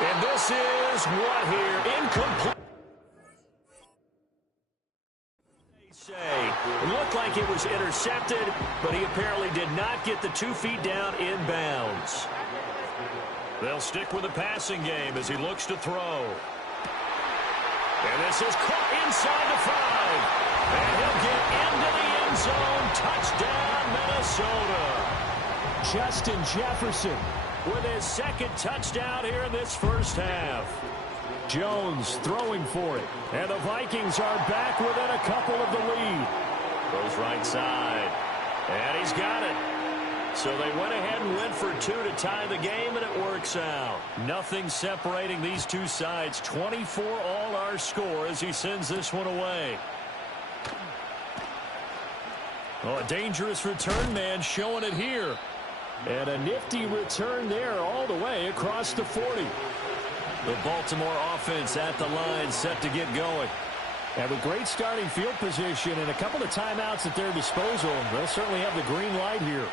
And this is what here? Incomplete. It looked like it was intercepted, but he apparently did not get the 2 feet down in bounds. They'll stick with the passing game as he looks to throw. And this is caught inside the 5. And he'll get into the end zone. Touchdown, Minnesota. Justin Jefferson with his second touchdown here in this first half. Jones throwing for it. And the Vikings are back within a couple of the lead. Goes right side. And he's got it. So they went ahead and went for 2 to tie the game, and it works out. Nothing separating these two sides. 24 all our score as he sends this one away. Oh, a dangerous return man showing it here. And a nifty return there all the way across the 40. The Baltimore offense at the line set to get going. And with great starting field position and a couple of timeouts at their disposal, they'll certainly have the green light here.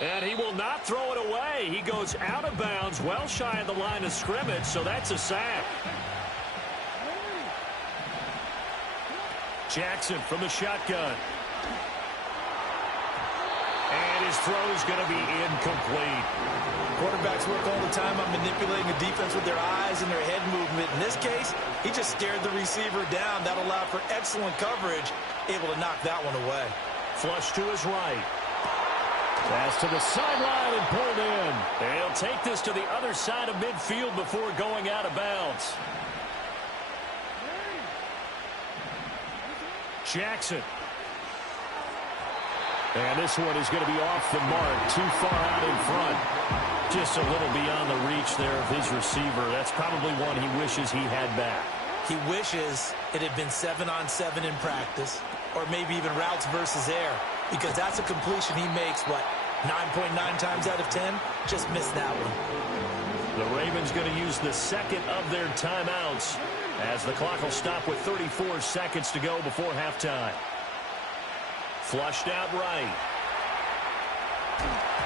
And he will not throw it away. He goes out of bounds, well shy of the line of scrimmage, so that's a sack. Jackson from the shotgun. And his throw is going to be incomplete. Quarterbacks work all the time on manipulating the defense with their eyes and their head movement. In this case, he just stared the receiver down. That allowed for excellent coverage, able to knock that one away. Flush to his right. Pass to the sideline and pulled in. And he'll take this to the other side of midfield before going out of bounds. Jackson. And this one is going to be off the mark, too far out in front. Just a little beyond the reach there of his receiver. That's probably one he wishes he had back. He wishes it had been 7-on-7 in practice, or maybe even routes versus air, because that's a completion he makes, what, 9.9 times out of 10? Just missed that one. The Ravens going to use the second of their timeouts as the clock will stop with 34 seconds to go before halftime. Flushed out right.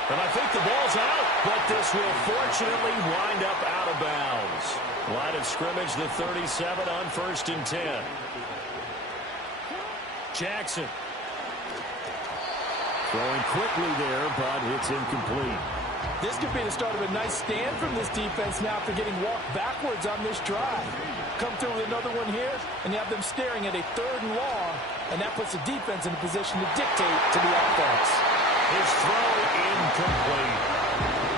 And I think the ball's out, but this will fortunately wind up out of bounds. Line of scrimmage, the 37 on 1st and 10. Jackson. Throwing quickly there, but it's incomplete. This could be the start of a nice stand from this defense now after getting walked backwards on this drive. Come through with another one here, and you have them staring at a 3rd and long, and that puts the defense in a position to dictate to the offense. His throw incomplete.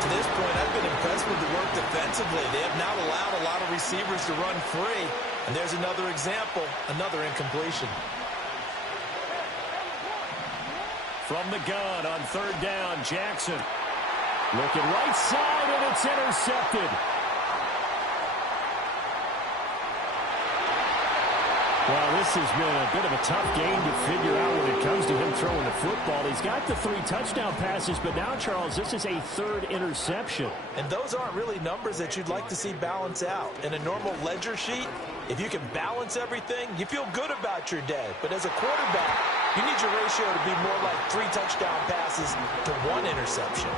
To this point, I've been impressed with the work defensively. They have now allowed a lot of receivers to run free, and there's another example, another incompletion. From the gun on 3rd down, Jackson. Looking right side, and it's intercepted. Well, this has been a bit of a tough game to figure out when it comes to him throwing the football. He's got the 3 touchdown passes, but now, Charles, this is a 3rd interception. And those aren't really numbers that you'd like to see balance out. In a normal ledger sheet, if you can balance everything, you feel good about your day. But as a quarterback, you need your ratio to be more like 3 touchdown passes to 1 interception.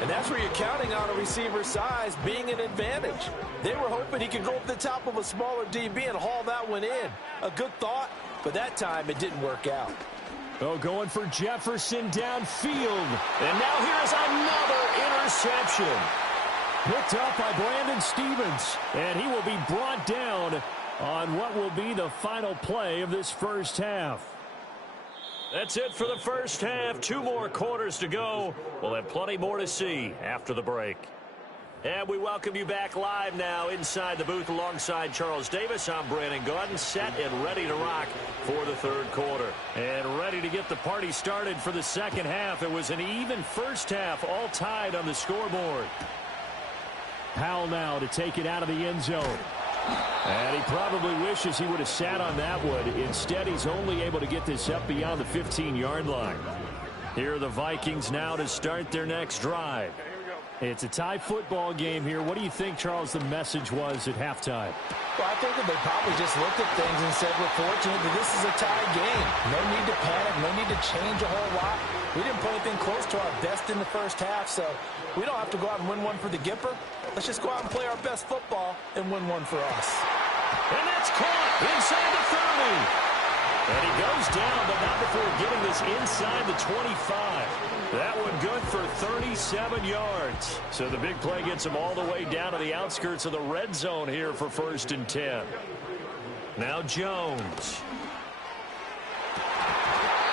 And that's where you're counting on a receiver's size being an advantage. They were hoping he could go up the top of a smaller DB and haul that one in. A good thought, but that time it didn't work out. Oh, going for Jefferson downfield. And now here's another interception. Picked up by Brandon Stephens. And he will be brought down on what will be the final play of this first half. That's it for the first half. 2 more quarters to go. We'll have plenty more to see after the break. And we welcome you back live now inside the booth alongside Charles Davis. I'm Brandon Gaudin, set and ready to rock for the 3rd quarter. And ready to get the party started for the second half. It was an even first half, all tied on the scoreboard. Powell now to take it out of the end zone. And he probably wishes he would have sat on that one. Instead, he's only able to get this up beyond the 15-yard line. Here are the Vikings now to start their next drive. It's a tie football game here. What do you think, Charles, the message was at halftime? Well, I think that they probably just looked at things and said, we're fortunate that this is a tie game. No need to panic, no need to change a whole lot. We didn't put anything close to our best in the first half, so we don't have to go out and win one for the Gipper. Let's just go out and play our best football and win one for us. And that's caught inside the 30. And he goes down, but not before getting this inside the 25. That one good for 37 yards. So the big play gets him all the way down to the outskirts of the red zone here for 1st and 10. Now Jones.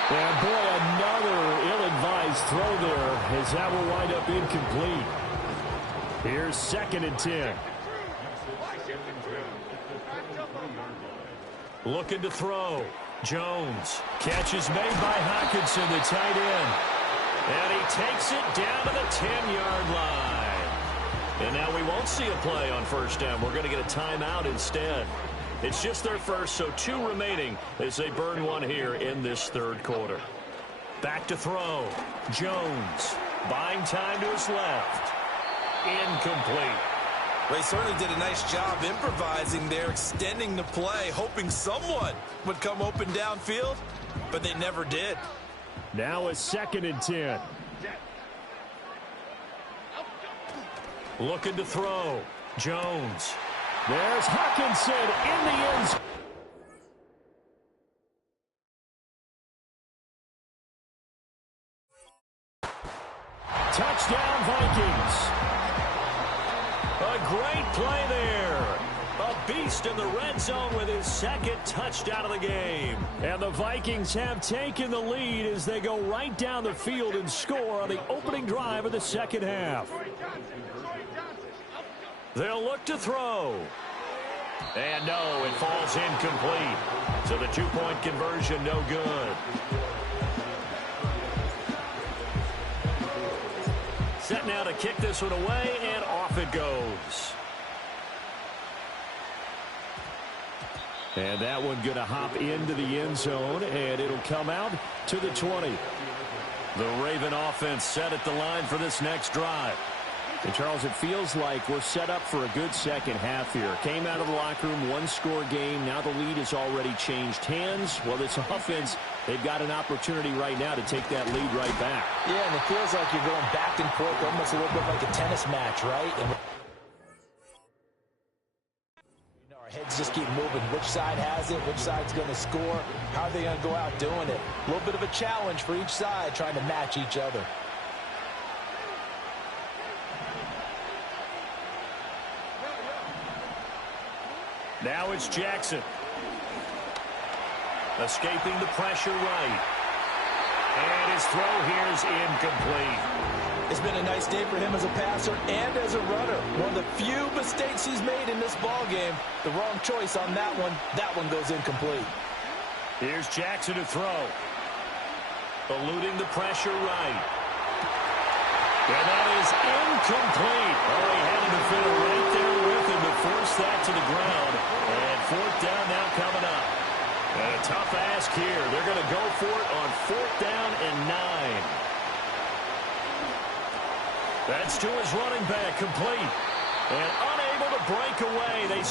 And boy, another ill-advised throw there as that will wind up incomplete. Here's 2nd and 10. Looking to throw. Jones. Catch is made by Hockenson, the tight end. And he takes it down to the 10-yard line. And now we won't see a play on 1st down. We're going to get a timeout instead. It's just their first, so 2 remaining as they burn one here in this 3rd quarter. Back to throw. Jones. Buying time to his left. Incomplete. They certainly did a nice job improvising there, extending the play, hoping someone would come open downfield, but they never did. Now it's 2nd and 10. Looking to throw. Jones. There's Hockenson in the end zone. Touchdown, Vikings. A great play there. A beast in the red zone with his 2nd touchdown of the game. And the Vikings have taken the lead as they go right down the field and score on the opening drive of the 2nd half. They'll look to throw. And no, it falls incomplete. So the 2-point conversion no good. Set now to kick this one away, and off it goes. And that one going to hop into the end zone, and it'll come out to the 20. The Raven offense set at the line for this next drive. And, Charles, it feels like we're set up for a good second half here. Came out of the locker room, one-score game. Now the lead has already changed hands. Well, this offense, they've got an opportunity right now to take that lead right back. Yeah, and it feels like you're going back and forth, almost a little bit like a tennis match, right? And our heads just keep moving. Which side has it? Which side's going to score? How are they going to go out doing it? A little bit of a challenge for each side, trying to match each other. Now it's Jackson. Escaping the pressure right. And his throw here is incomplete. It's been a nice day for him as a passer and as a runner. One of the few mistakes he's made in this ball game. The wrong choice on that one. That one goes incomplete. Here's Jackson to throw. Eluding the pressure right. And that is incomplete. Oh, he had a defender right there with him to force that to the ground. And 4th down now coming up. And a tough ask here. They're going to go for it on 4th down and 9. That's to his running back, complete. And unable to break away. They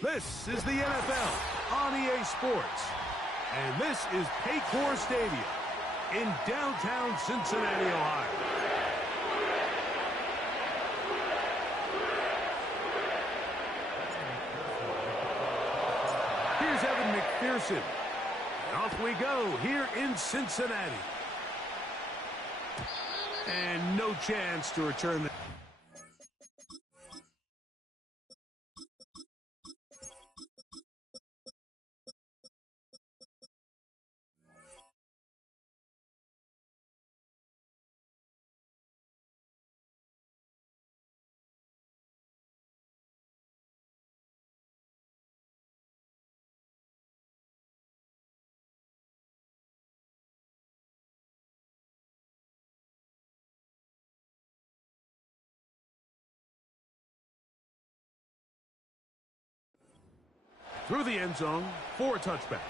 This is the NFL on EA Sports. And this is Paycor Stadium in downtown Cincinnati, Ohio. Here's Evan McPherson. And off we go here in Cincinnati. And no chance to return the... through the end zone for a touchback.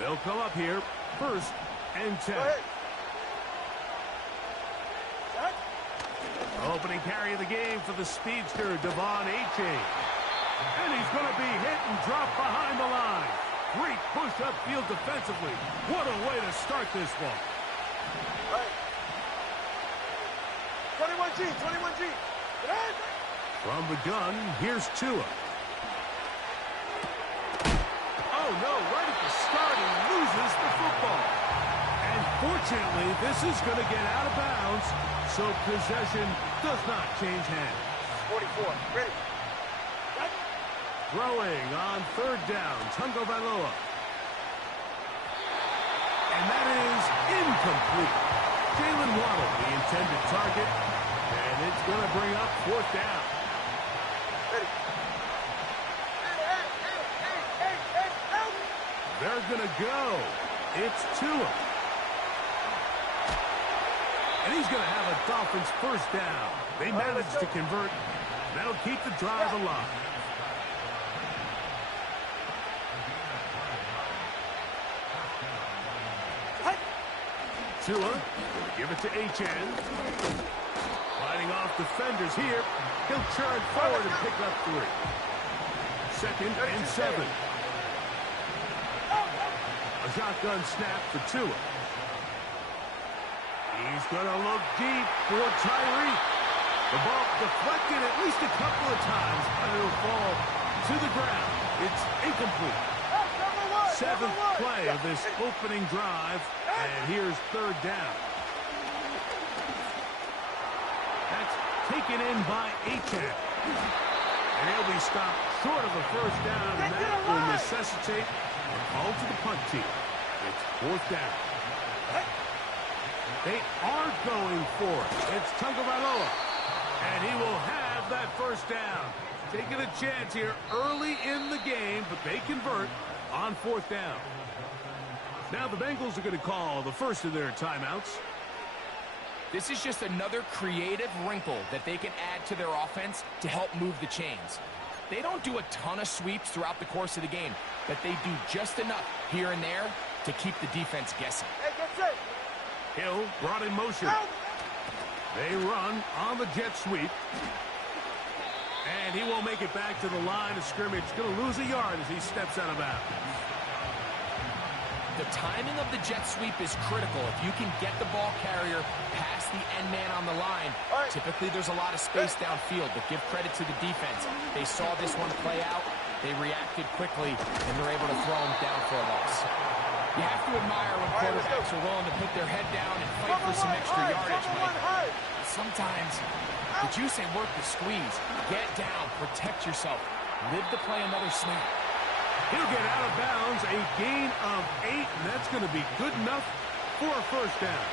They'll come up here, 1st and 10. Opening carry of the game for the speedster, Devon Achane. And he's going to be hit and dropped behind the line. Great push upfield defensively. What a way to start this one. 21G, 21G. From the gun, here's Tua. Oh, no, right at the start, he loses the football. And fortunately, this is going to get out of bounds, so possession does not change hands. 44, ready. Throwing on 3rd down, Tagovailoa. And that is incomplete. Jalen Waddle, the intended target, and it's going to bring up 4th down. Ready. They're going to go. It's Tua. And he's going to have a Dolphins 1st down. They managed to convert. That'll keep the drive alive. Tua, give it to Achane. Fighting off defenders here. He'll turn forward and pick up 3. 2nd and 7. A shotgun snap for Tua. He's going to look deep for Tyreek. The ball deflected at least a couple of times, but it'll fall to the ground. It's incomplete. 7th play of this opening drive, and here's 3rd down. That's taken in by Achane. And he'll be stopped short of a 1st down, and that will necessitate a call to the punt team. It's 4th down. They are going for it. It's Tagovailoa, and he will have that 1st down. Taking a chance here early in the game, but they convert on 4th down. Now the Bengals are going to call the first of their timeouts. This is just another creative wrinkle that they can add to their offense to help move the chains. They don't do a ton of sweeps throughout the course of the game, but they do just enough here and there to keep the defense guessing. Hey, get set. Hill brought in motion. They run on the jet sweep. And he won't make it back to the line of scrimmage. Going to lose a yard as he steps out of bounds. The timing of the jet sweep is critical. If you can get the ball carrier past the end man on the line, typically there's a lot of space downfield, but give credit to the defense. They saw this one play out, they reacted quickly, and they're able to throw him down for a loss. You have to admire when quarterbacks are willing to put their head down and fight for some extra yardage, Mike. Sometimes the juice ain't worth the squeeze. Get down, protect yourself, live to play another snap. He'll get out of bounds, a gain of 8, and that's going to be good enough for a 1st down.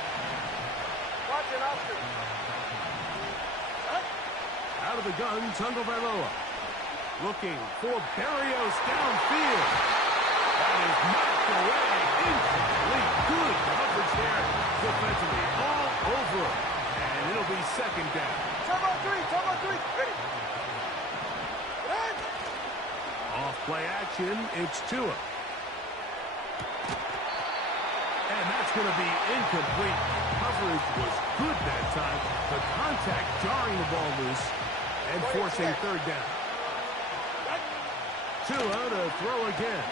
Watch it, Oscar. Out of the gun, Tagovailoa. Looking for Berrios downfield. That is knocked away. Incomplete. Good coverage there defensively. All over him. And it'll be 2nd down. Come on, 3. Ready. Off play action, it's Tua. And that's going to be incomplete. coverage was good that time. The contact jarring the ball loose and forcing third down. Tua to throw again.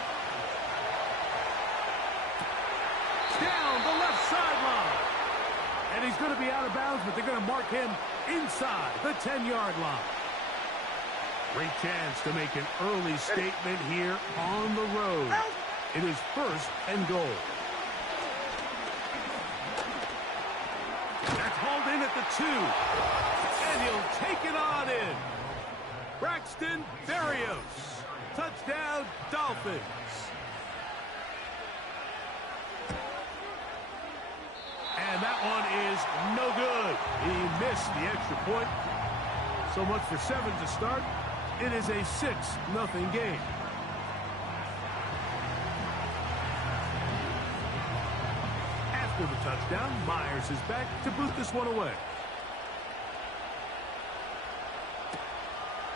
Down the left sideline. And he's going to be out of bounds, but they're going to mark him inside the 10-yard line. Great chance to make an early statement here on the road. It is 1st and goal. That's hauled in at the 2. And he'll take it on in. Braxton Berrios. Touchdown, Dolphins. And that one is no good. He missed the extra point. So much for 7 to start. It is a 6-0 game. After the touchdown, Myers is back to boot this one away.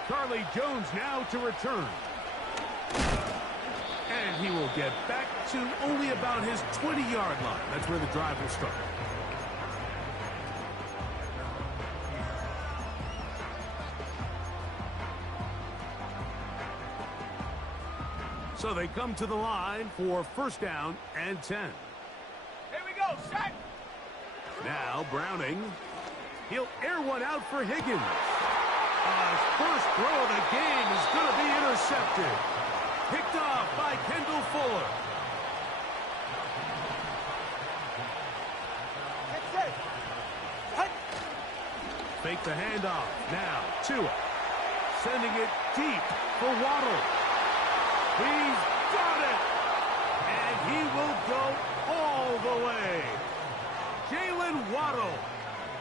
Charlie Jones now to return. And he will get back to only about his 20-yard line. That's where the drive will start. So they come to the line for 1st down and 10. Here we go, set. Now Browning. He'll air one out for Higgins. His first throw of the game is going to be intercepted. Picked off by Kendall Fuller. Fake the handoff. Now Tua. Sending it deep for Waddle. He's got it. And he will go all the way. Jalen Waddle.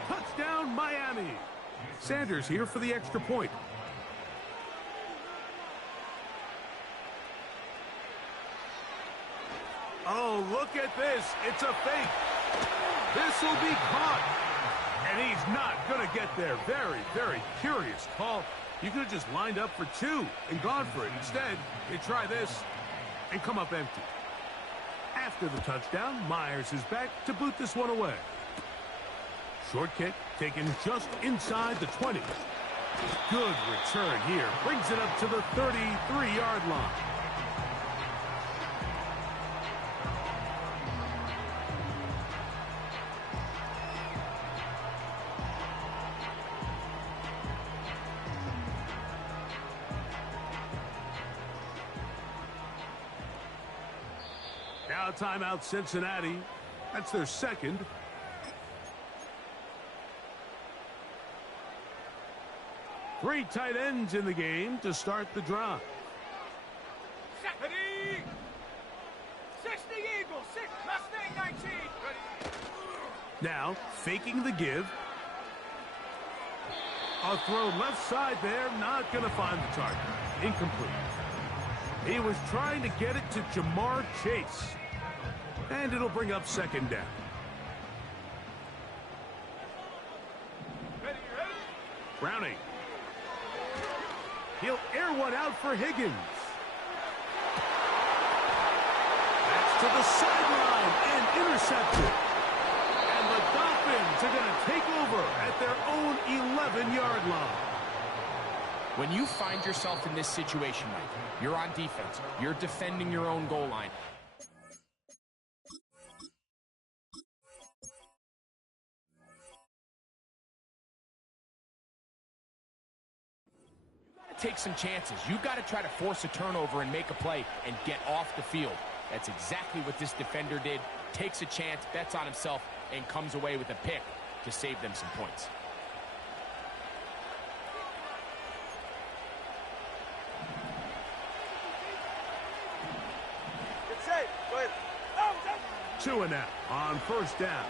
Touchdown, Miami. Sanders here for the extra point. Oh, look at this. It's a fake. This will be caught. And he's not going to get there. Very, very curious call. You could have just lined up for 2 and gone for it. Instead, you try this and come up empty. After the touchdown, Myers is back to boot this one away. Short kick taken just inside the 20. Good return here. Brings it up to the 33-yard line. Now timeout Cincinnati. That's their 2nd. Three tight ends in the game to start the drive. 60 Eagles, 6 Mustang 19. Ready. Now faking the give. A throw left side there, not going to find the target. Incomplete. He was trying to get it to Jamar Chase. And it'll bring up 2nd down. Ready, ready? Browning. He'll air one out for Higgins. That's to the sideline and intercepted. And the Dolphins are going to take over at their own 11-yard line. When you find yourself in this situation, Mike, you're on defense. You're defending your own goal line. Take some chances. You've got to try to force a turnover and make a play and get off the field. That's exactly what this defender did. Takes a chance, bets on himself, and comes away with a pick to save them some points. Get safe. Go ahead. Tua now on 1st down.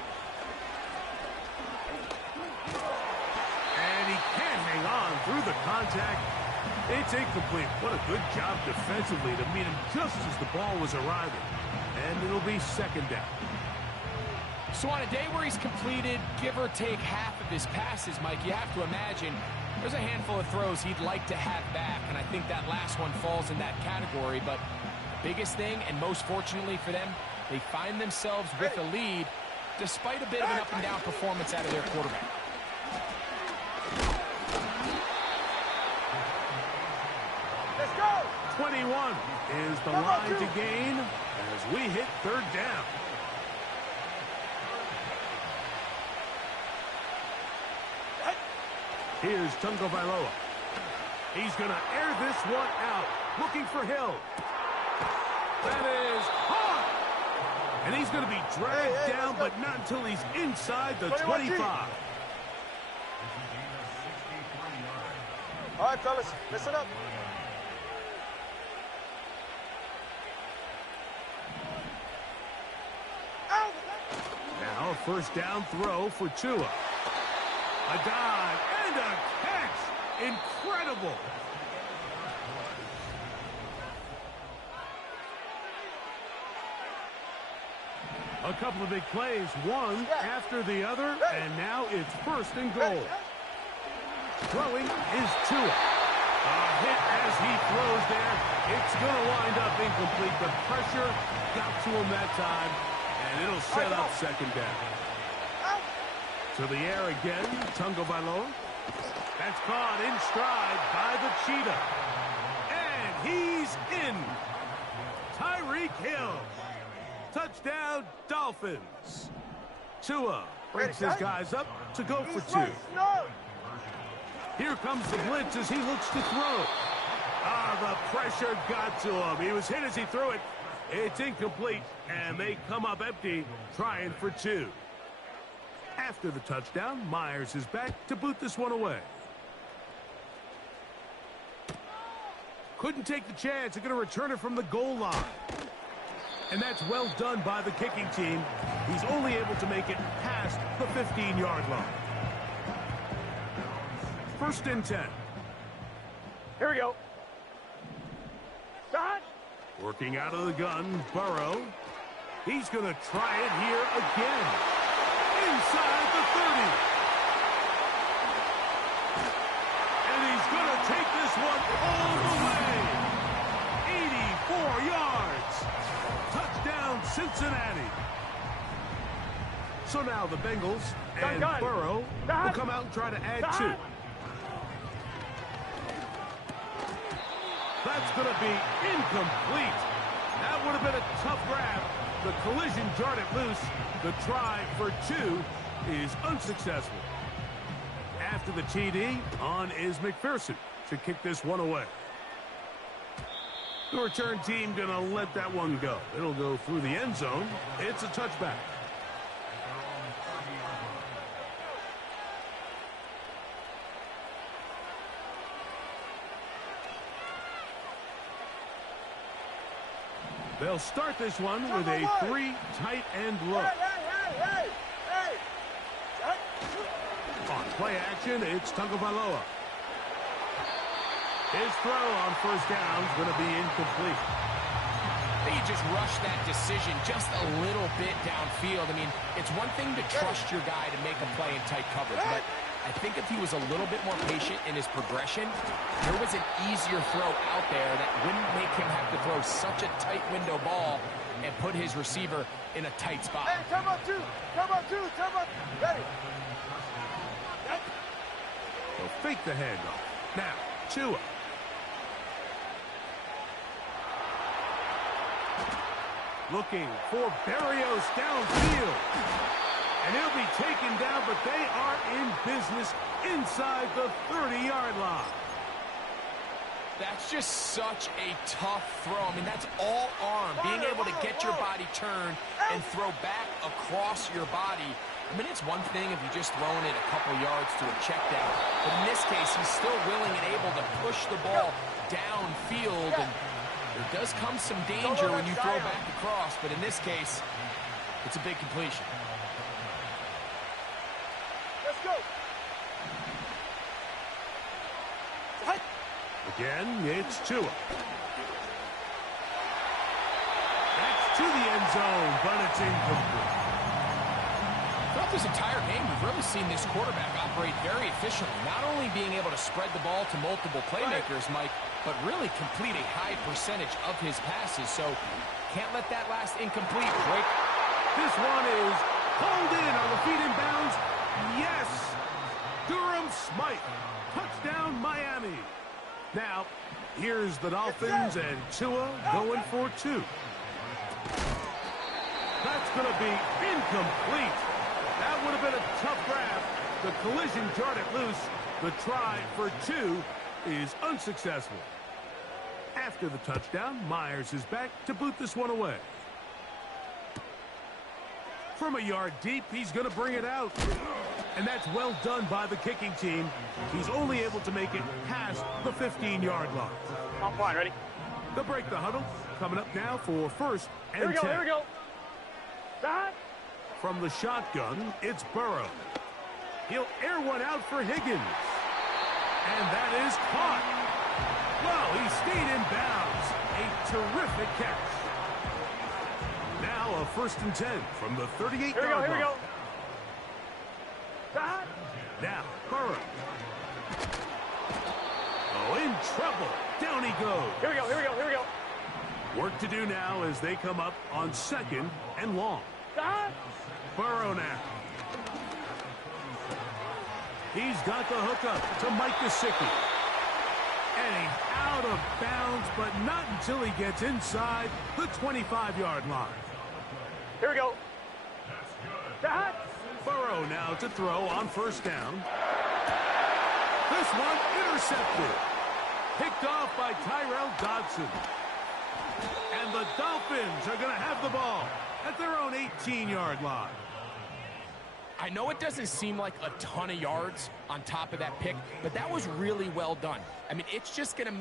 And he can't hang on through the contact. It's incomplete. What a good job defensively to meet him just as the ball was arriving. And it'll be 2nd down. So on a day where he's completed, give or take half of his passes, Mike, you have to imagine there's a handful of throws he'd like to have back, and I think that last one falls in that category. But the biggest thing, and most fortunately for them, they find themselves with a lead, despite a bit of an up-and-down performance out of their quarterback. Let's go! 21 is the line to gain as we hit third down. Here's Tagovailoa. He's going to air this one out, looking for Hill. That is hard. And he's going to be dragged down, but not until he's inside the 25. All right, fellas, listen up. Now, first down throw for Tua. A dive and a catch. Incredible. A couple of big plays, one after the other, and now it's first and goal. Throwing is Tua. A hit as he throws there. It's going to wind up incomplete. The pressure got to him that time, and it'll set up second down. To the air again, Tagovailoa. That's caught in stride by the Cheetah. And he's in. Tyreek Hill. Touchdown, Dolphins. Tua brings his guys up to go for two. Here comes the blitz as he looks to throw. The pressure got to him. He was hit as he threw it. It's incomplete, and they come up empty, trying for two. After the touchdown, Myers is back to boot this one away. Couldn't take the chance. They're going to return it from the goal line. And that's well done by the kicking team. He's only able to make it past the 15-yard line. First and 10. Here we go. Start. Working out of the gun, Burrow. He's going to try it here again. Inside the 30. And he's going to take this one all the way. 84 yards. Touchdown, Cincinnati. So now the Bengals and Burrow will come out and try to add two. That's going to be incomplete. That would have been a tough grab. The collision jarred it loose. The try for two is unsuccessful. After the TD, on is McPherson to kick this one away. The return team going to let that one go. It'll go through the end zone. It's a touchback. They'll start this one with a three tight end look. On play action, it's Tagovailoa. His throw on first down is going to be incomplete. They just rushed that decision just a little bit downfield. I mean, it's one thing to trust your guy to make a play in tight coverage, but I think if he was a little bit more patient in his progression, there was an easier throw out there that wouldn't make him have to throw such a tight window ball and put his receiver in a tight spot. Hey, come up two. Come up two. Come up. Ready. They'll fake the handoff. Now, Tua. Looking for Berrios downfield. And he'll be taken down, but they are in business inside the 30-yard line. That's just such a tough throw. I mean, that's all arm. Being able to get your body turned and throw back across your body. I mean, it's one thing if you're just throwing it a couple yards to a check down. But in this case, he's still willing and able to push the ball downfield. And there does come some danger when you throw back across. But in this case, it's a big completion. Let's go. Again, it's Tua. That's to the end zone, but it's incomplete. Throughout this entire game, we've really seen this quarterback operate very efficiently, not only being able to spread the ball to multiple playmakers, Mike, but really complete a high percentage of his passes. So can't let that last incomplete break. This one is Hold in on the feet in bounds. Yes! Durham Smythe. Touchdown, Miami. Now, here's the Dolphins and Tua going for 2. That's going to be incomplete. That would have been a tough grab. The collision jarred it loose. The try for 2 is unsuccessful. After the touchdown, Myers is back to boot this one away. From a yard deep, he's going to bring it out. And that's well done by the kicking team. He's only able to make it past the 15-yard line. I'm fine, ready? They'll break the huddle. Coming up now for 1st and 10. Here we go. That. From the shotgun, it's Burrow. He'll air one out for Higgins. And that is caught. Well, he stayed in bounds. A terrific catch. Now a 1st and 10 from the 38-yard line. Here we go. That. Now, Burrow. Oh, in trouble. Down he goes. Here we go. Work to do now as they come up on 2nd and long. That. Burrow now. He's got the hookup to Mike Gesicki. And he's out of bounds, but not until he gets inside the 25-yard line. Here we go. That. Burrow now to throw on 1st down. This one intercepted. Picked off by Tyrell Dodson. And the Dolphins are going to have the ball at their own 18-yard line. I know it doesn't seem like a ton of yards on top of that pick, but that was really well done. I mean, it's just going to make